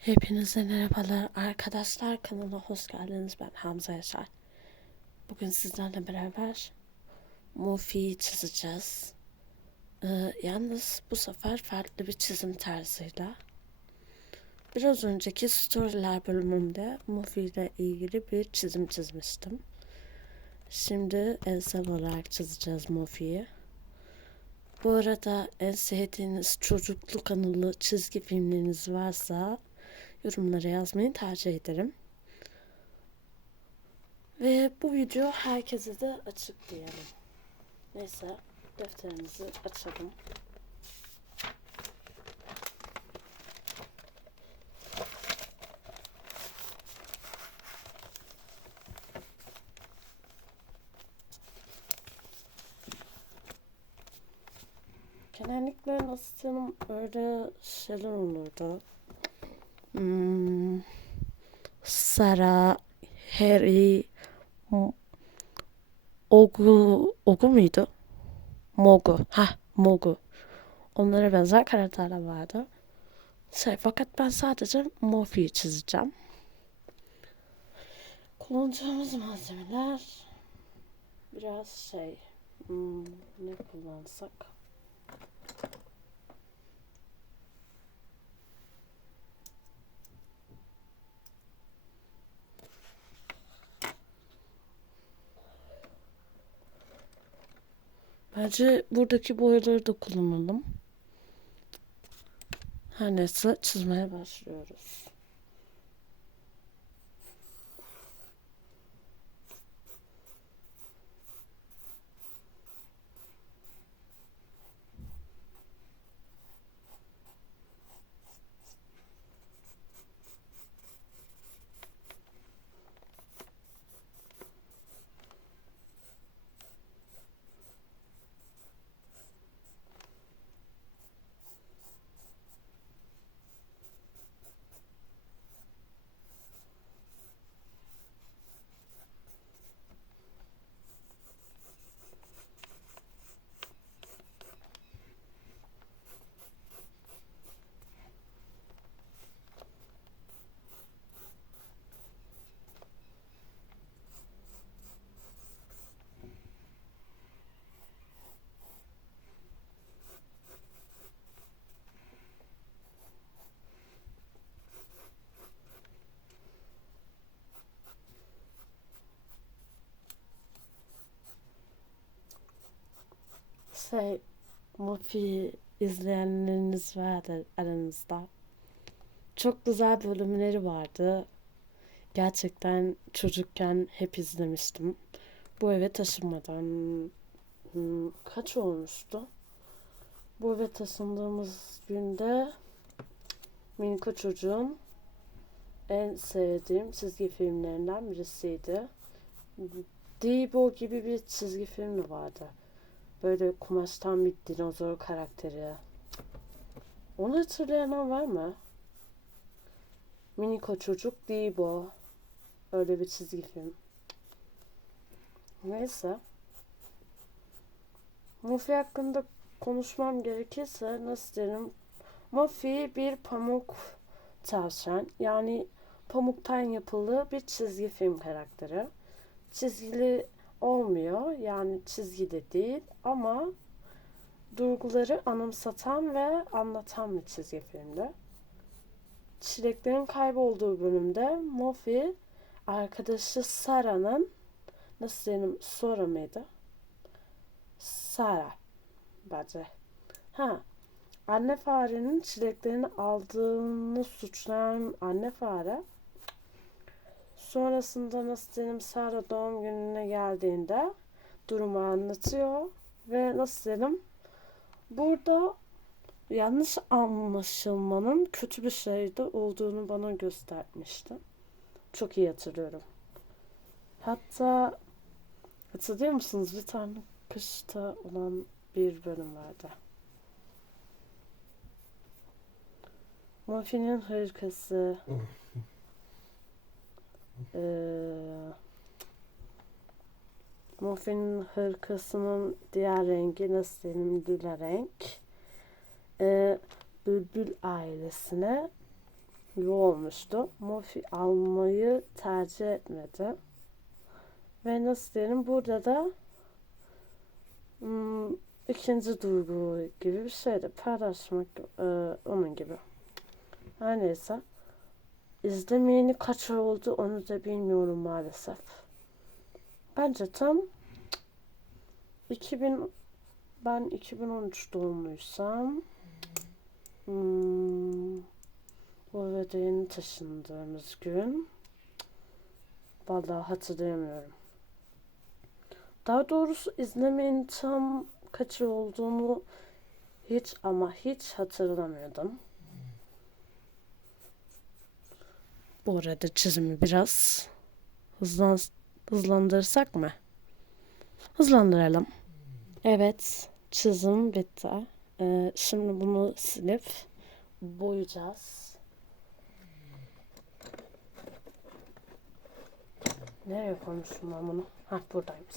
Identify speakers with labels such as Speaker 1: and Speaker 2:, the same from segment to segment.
Speaker 1: Hepinize merhabalar arkadaşlar kanala hoş geldiniz ben Hamza Yaşar. Bugün sizlerle beraber Mufi'yi çizeceğiz. Ee, yalnız bu sefer farklı bir çizim tarzıyla. Biraz önceki storyler bölümünde Mufi ile ilgili bir çizim çizmiştim. Şimdi ensel olarak çizeceğiz Mufi'yi. Bu arada en sevdiğiniz çocukluk anılı çizgi filmleriniz varsa yorumlara yazmayı tercih ederim. Ve bu video herkese de açık diyelim. Neyse defterimizi açalım. Genellikle nasıl canım öyle şeyler olurdu. Sara, Harry, Ogu, Ogu muydu? Mogu. Ha, Mogu. Onlara benzer karakterler vardı. Şey, fakat ben sadece Morphe'yi çizeceğim. Kullanacağımız malzemeler biraz şey, hmm, ne kullansak? Bence buradaki boyaları da kullanalım. Her neyse çizmeye başlıyoruz. Şey, Mufi izleyenleriniz vardır aranızda. Çok güzel bölümleri vardı. Gerçekten çocukken hep izlemiştim. Bu eve taşınmadan hmm, kaç olmuştu? Bu eve taşındığımız günde Minko çocuğun en sevdiğim çizgi filmlerinden birisiydi. Debo gibi bir çizgi film vardı. Böyle kumaştan bir dinozor karakteri. Onu hatırlayan var mı? Miniko çocuk Debo. Öyle bir çizgi film. Neyse. Mufi hakkında konuşmam gerekirse nasıl derim? Mufi bir pamuk tavşan. Yani pamuktan yapılı bir çizgi film karakteri. Çizgili olmuyor. Yani çizgi de değil ama duyguları anımsatan ve anlatan bir çizgi filmdi. Çileklerin kaybolduğu bölümde Mofi arkadaşı Sara'nın nasıl diyelim Sora mıydı? Sara bence. Ha anne farenin çileklerini aldığını suçlayan anne fare Sonrasında nasıl dedim Sara doğum gününe geldiğinde durumu anlatıyor ve nasıl dedim burada yanlış anlaşılmanın kötü bir şeyde olduğunu bana göstermişti. Çok iyi hatırlıyorum. Hatta hatırlıyor musunuz bir tane kışta olan bir bölüm vardı. Muffin'in hırkası. Ee, Muffin'in hırkasının diğer rengi diyeyim lila renk. Ee, Bülbül ailesine gibi olmuştu. Mofi almayı tercih etmedi. Ve nasıl diyelim burada da hmm, ikinci duygu gibi bir şeydi. Paylaşmak e, onun gibi. Her neyse. İzlemeyeni kaç oldu onu da bilmiyorum maalesef. Bence tam 2000 ben 2013 doğumluysam hmm, bu evde yeni taşındığımız gün vallahi hatırlayamıyorum. Daha doğrusu izlemeyin tam kaçı olduğunu hiç ama hiç hatırlamıyordum. Bu arada çizimi biraz hızlan, hızlandırsak mı? Hızlandıralım. Evet, çizim bitti. Ee, şimdi bunu silip boyayacağız. Nereye koymuşum ben bunu? Ha buradaymış.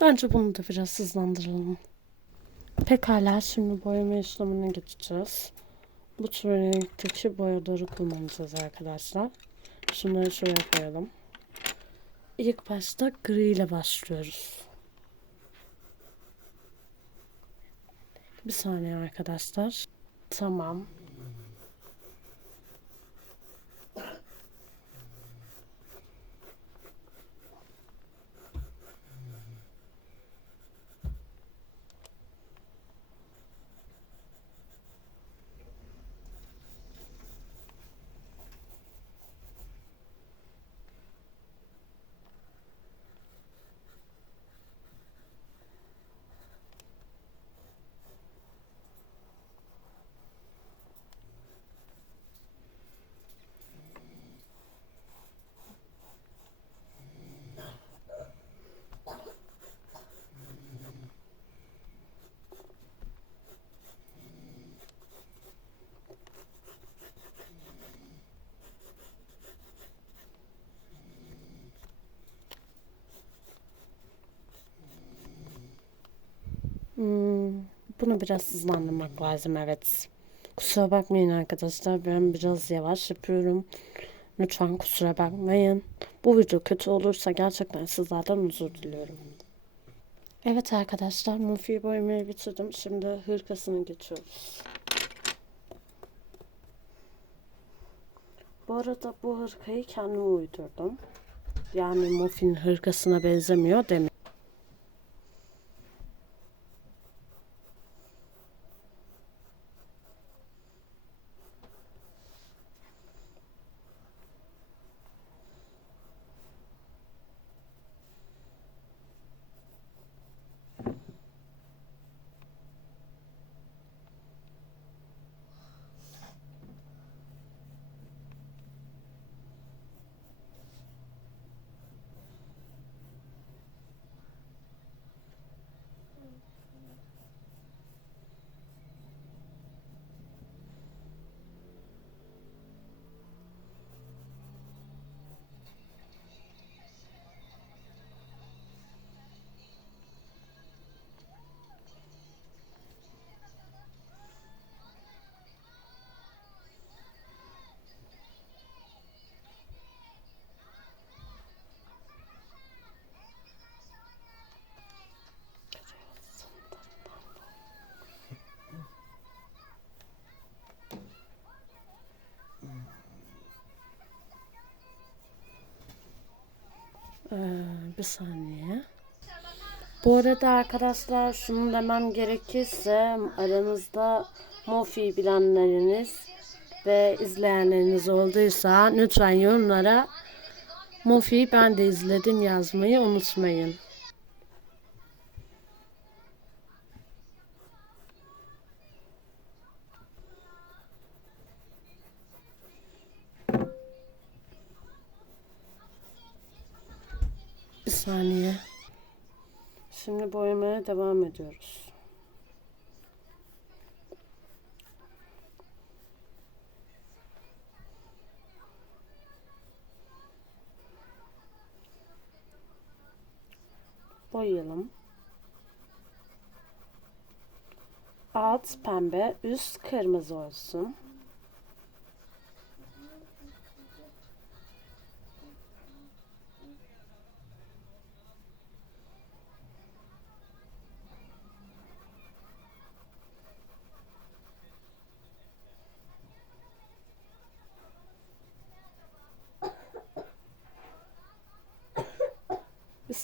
Speaker 1: Bence bunu da biraz hızlandıralım. Pekala şimdi boyama işlemine geçeceğiz. Bu tür renkteki boyaları kullanacağız arkadaşlar. Şunları şuraya koyalım. İlk başta gri ile başlıyoruz. Bir saniye arkadaşlar. Tamam. Hmm, bunu biraz hızlandırmak lazım evet. Kusura bakmayın arkadaşlar ben biraz yavaş yapıyorum. Lütfen kusura bakmayın. Bu video kötü olursa gerçekten sizlerden özür diliyorum. Evet arkadaşlar Mufi'yi boyamayı bitirdim. Şimdi hırkasını geçiyoruz. Bu arada bu hırkayı kendim uydurdum. Yani Mufi'nin hırkasına benzemiyor demek. Ee, bir saniye. Bu arada arkadaşlar şunu demem gerekirse aranızda Mofi bilenleriniz ve izleyenleriniz olduysa lütfen yorumlara Mofi'yi ben de izledim yazmayı unutmayın. boyamaya devam ediyoruz. Boyayalım. Alt pembe, üst kırmızı olsun.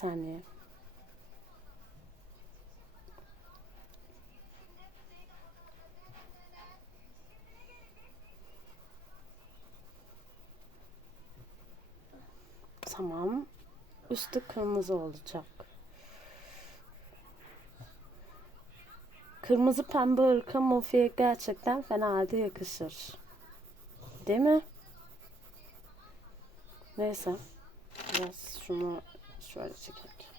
Speaker 1: Saniye. Tamam. Üstü kırmızı olacak. Kırmızı pembe ırka Mofi'ye gerçekten fena halde yakışır. Değil mi? Neyse. Biraz şunu şöyle çekelim.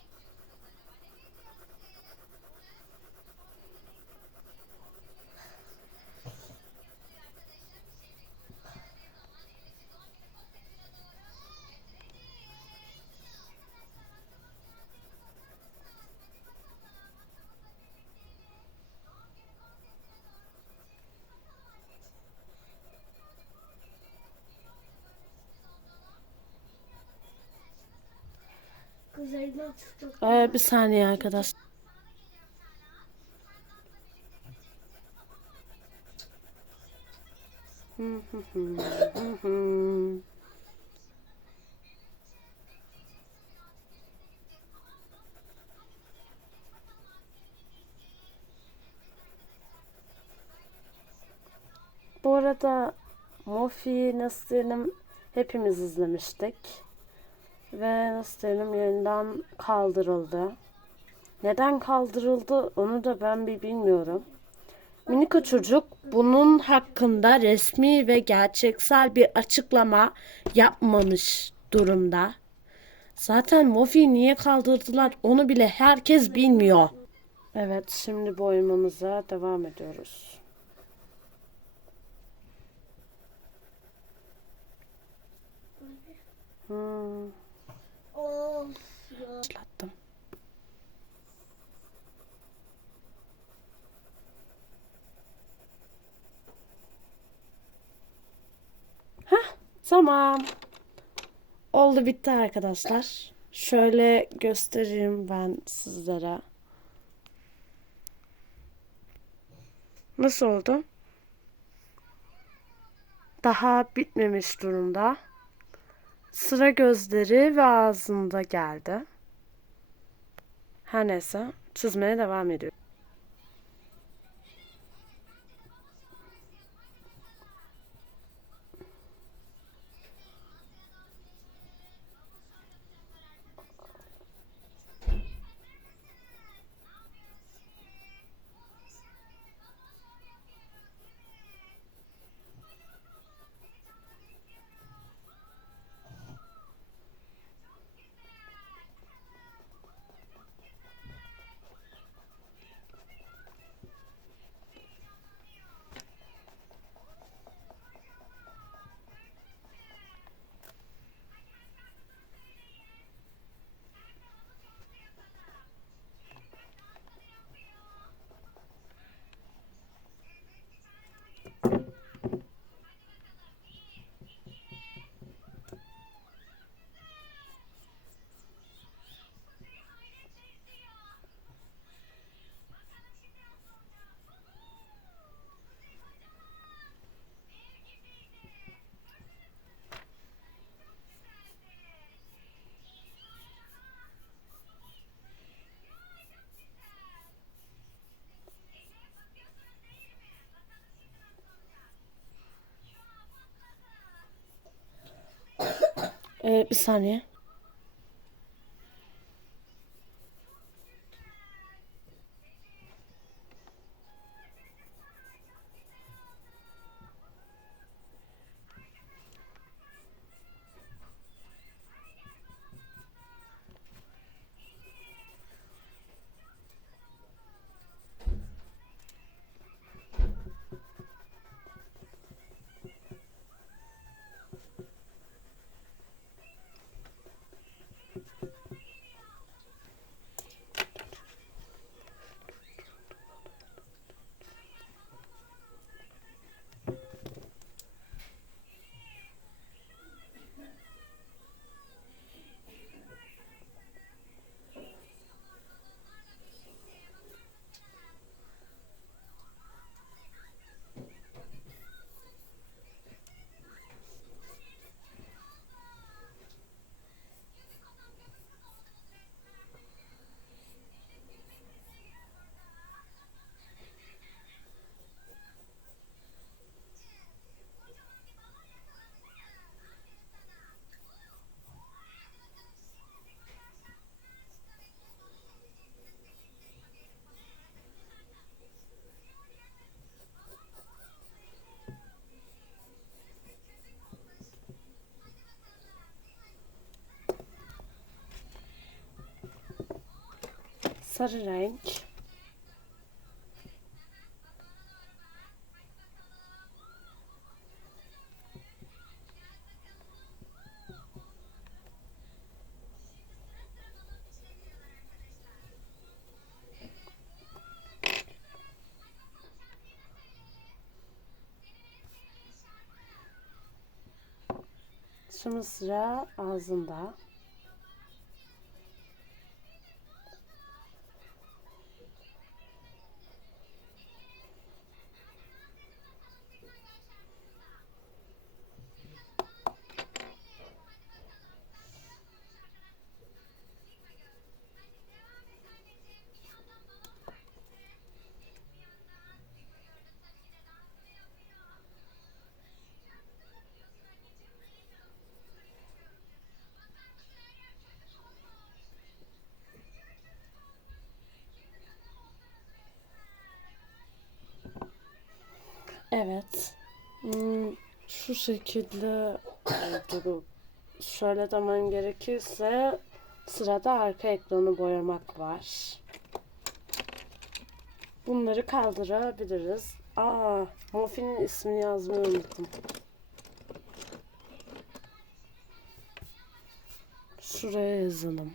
Speaker 1: Ee, bir saniye arkadaş. Bu arada Mofi diyelim hepimiz izlemiştik. Ve nasıl diyelim yeniden kaldırıldı. Neden kaldırıldı onu da ben bir bilmiyorum. Minika çocuk bunun hakkında resmi ve gerçeksel bir açıklama yapmamış durumda. Zaten Mofi'yi niye kaldırdılar onu bile herkes bilmiyor. Evet şimdi boyamamıza devam ediyoruz. Hmm,
Speaker 2: Of
Speaker 1: başlattım. Hah, tamam. Oldu bitti arkadaşlar. Şöyle göstereyim ben sizlere. Nasıl oldu? Daha bitmemiş durumda. Sıra gözleri ve ağzında geldi. Her neyse çizmeye devam ediyorum. Thank you. Bir saniye. Sarı renk. Şimdi sıra ağzında. Evet. Hmm, şu şekilde şöyle demem gerekirse sırada arka ekranı boyamak var. Bunları kaldırabiliriz. Aa, Muffin'in ismini yazmayı unuttum. Şuraya yazalım.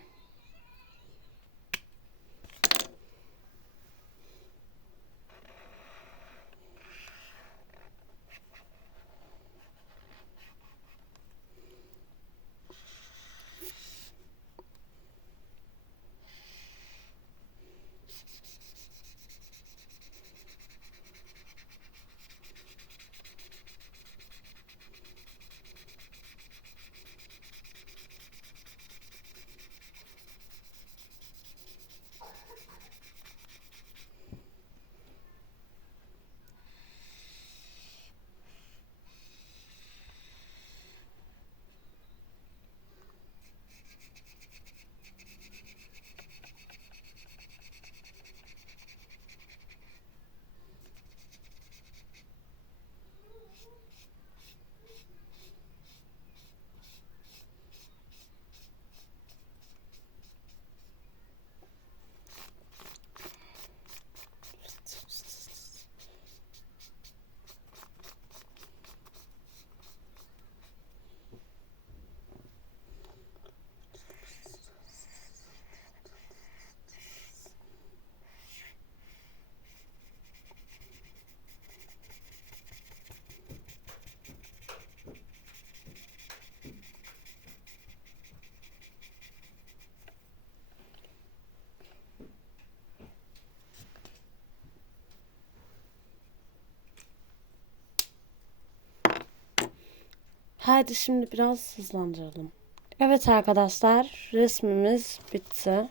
Speaker 1: Hadi şimdi biraz hızlandıralım. Evet arkadaşlar resmimiz bitti.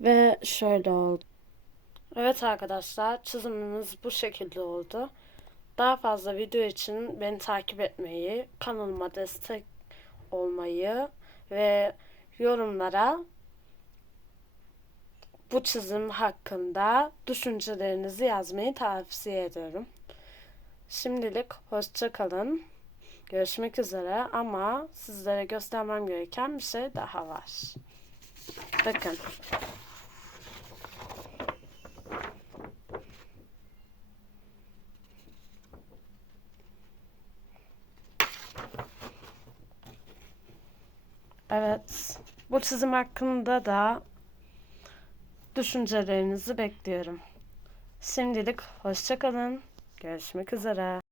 Speaker 1: Ve şöyle oldu. Evet arkadaşlar çizimimiz bu şekilde oldu. Daha fazla video için beni takip etmeyi, kanalıma destek olmayı ve yorumlara bu çizim hakkında düşüncelerinizi yazmayı tavsiye ediyorum. Şimdilik hoşça kalın. Görüşmek üzere ama sizlere göstermem gereken bir şey daha var. Bakın. Evet. Bu çizim hakkında da düşüncelerinizi bekliyorum. Şimdilik hoşça kalın. Görüşmek üzere.